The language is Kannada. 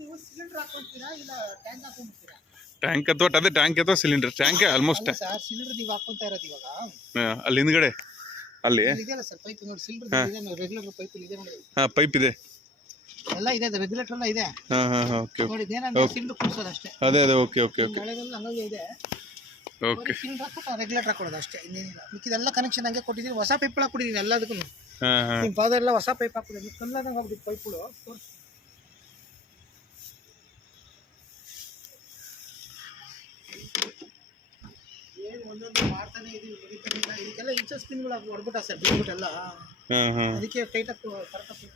ನೀವು ಸಿಲಿಂಡರ್ ಹಾಕೊಂತೀರಾ ಇಲ್ಲ ಟ್ಯಾಂಕ್ ಹಾಕೊಂಡ್ಬಿಡ್ತೀರಾ? ಟ್ಯಾಂಕ್ ಅಥವಾ ಅದೇ ಟ್ಯಾಂಕ್ ಅಥವಾ cylinder tank almost sir cylinder ನೀವು ಹಾಕೊಂತಾ ಇರೋದು ಇವಾಗ ಅಲ್ಲಿ ಹಿಂದ್ಗಡೆ ಅಲ್ಲಿ ಇದೆಯಲ್ಲ ಸರ್ ಪೈಪ್ ನೋಡಿ ಸಿಲಿಂಡರ್ ಇದೆ ರೆಗ್ಯುಲೇಟರ್ ಪೈಪ್ ಇದೆ ನೋಡಿ. ಪೈಪ್ ಇದೆ ಎಲ್ಲ ಇದೆ ರೆಗ್ಯುಲೇಟರ್ ಎಲ್ಲ ಇದೆ. ಓಕೆ ನೋಡಿ ಏನಂದ್ರೆ ಸಿಲಿಂಡರ್ ಕೂರ್ಸೋದು ಅಷ್ಟೇ. ಅದೇ ಓಕೆ ಓಕೆ ಓಕೆ ಹಳೆಗಲ್ಲ ಹಂಗಾಗಿ ಇದೆ. ಓಕೆ ಸಿಲಿಂಡರ್ ಹಾಕಿ ರೆಗ್ಯುಲೇಟರ್ ಹಾಕೊಳ್ಳೋದು ಅಷ್ಟೇ, ಇನ್ನೇನಿಲ್ಲ. ಮಿಕ್ಕಿದೆಲ್ಲ ಕನೆಕ್ಷನ್ ಹಂಗೆ ಕೊಟ್ಟಿದ್ದೀನಿ. ಹೊಸ ಪೈಪ್ ಹಾಕ್ಬಿಟ್ಟಿದ್ದೀನಿ ಎಲ್ಲದಕ್ಕೂ. ನಿಮ್ಮ ಫಾದರ್ ಎಲ್ಲ ಹೊಸ ಪೈಪ್ ಹಾಕ್ಬಿಟ್ಟಿದ್ದೀನಿ. ಕಲ್ಲಾದಂಗೆ ಹೋಗ್ಬಿಟ್ಟು ಪೈಪ್ಗಳು ಏನು ಒಂದೊಂದು ಮಾಡ್ತಾನೆ ಇದೀವಿ, ಮುಗಿತಾನಿಲ್ಲ. ಇದಕ್ಕೆಲ್ಲ ಇಂಚ ಸ್ಪಿನ್ಗಳು ಹಾಕಿ ಹೊಡ್ಬಿಟ್ಟ ಸರ್ ಬಿಟ್ಬಿಟ್ಟೆಲ್ಲ. ಅದಕ್ಕೆ ಟೈಟಾಗಿ ಕರೆಕ್ಟಾಗಿ